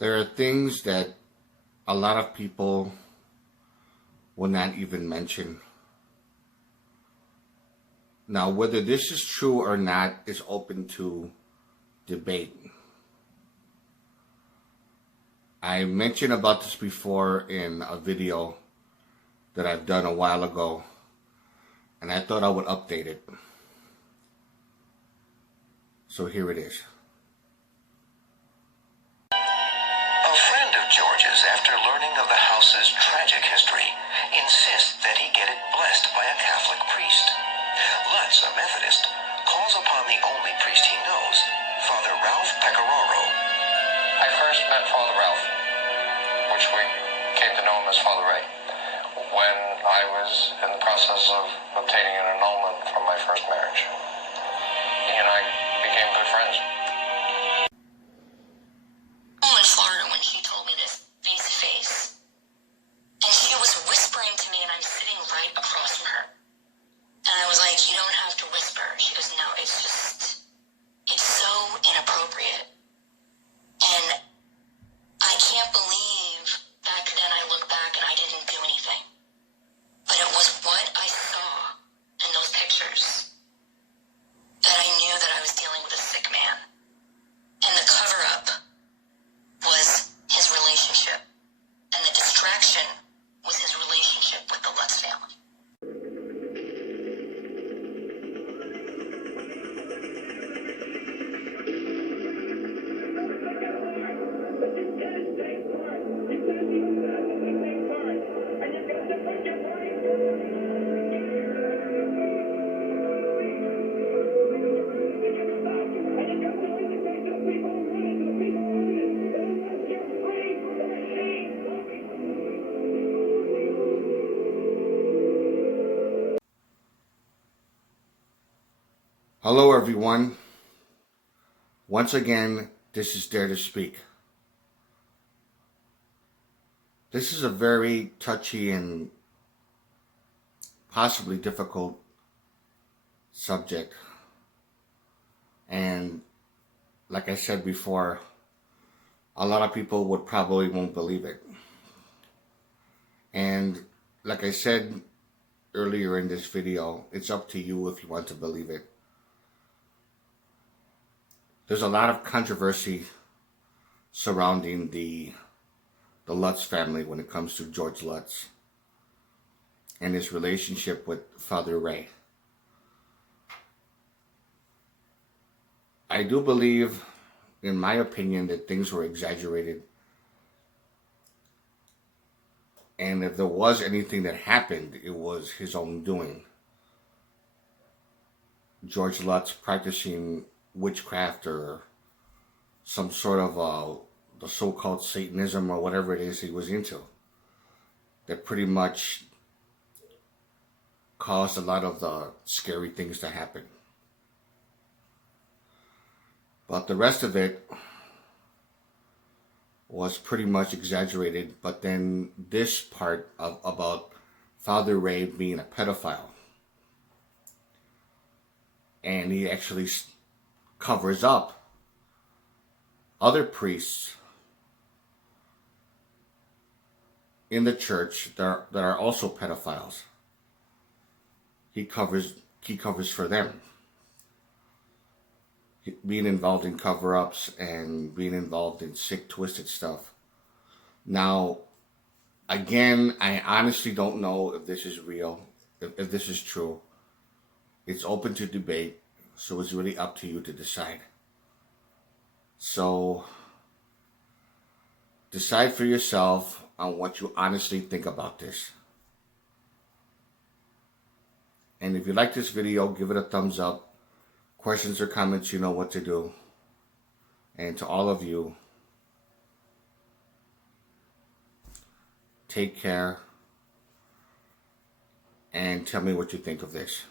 There are things that a lot of people will not even mention. Now, whether this is true or not is open to debate. I mentioned about this before in a video that I've done a while ago, and I thought I would update it. So here it is. A friend of George's, after learning of the house's tragic history, insists that he get it blessed by a Catholic priest. Lutz, a Methodist, calls upon the only priest he knows, Father Ralph Pecoraro. I first met Father Ralph, which we came to know him as Father Ray, when I was in the process of obtaining an annulment from my first marriage. He and I became good friends. In Florida when she told me this face to face, and she was whispering to me, and I'm sitting right across from her, and I was like, "You don't have to whisper." She goes, "No, it's so inappropriate." And I can't believe back then I look back and I didn't do anything, but it was what I saw in those pictures that I knew that I was dealing with a sick man, and the cover-up was his relationship, and the distraction was his relationship with the Lutz family. Hello everyone. Once again, this is Dare to Speak. This is a very touchy and possibly difficult subject. And like I said before, a lot of people would probably won't believe it. And like I said earlier in this video, it's up to you if you want to believe it. There's a lot of controversy surrounding the Lutz family when it comes to George Lutz and his relationship with Father Ray. I do believe, in my opinion, that things were exaggerated. And if there was anything that happened, it was his own doing. George Lutz practicing witchcraft or some sort of the so-called Satanism or whatever it is he was into, that pretty much caused a lot of the scary things to happen. But the rest of it was pretty much exaggerated. But then this part about Father Ray being a pedophile, and he actually covers up other priests in the church that are also pedophiles. He covers for them, being involved in cover-ups and being involved in sick, twisted stuff. Now, again, I honestly don't know if this is real, if this is true. It's open to debate. So it's really up to you to decide. So decide for yourself on what you honestly think about this. And if you like this video, give it a thumbs up. Questions or comments, you know what to do. And to all of you, take care and tell me what you think of this.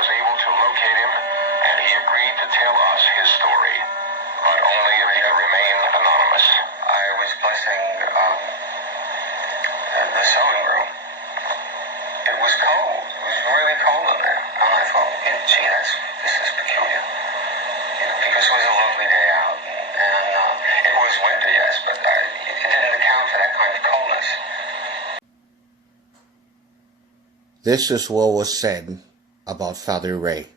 Was able to locate him, and he agreed to tell us his story, but only if This is what was said about Father Ray.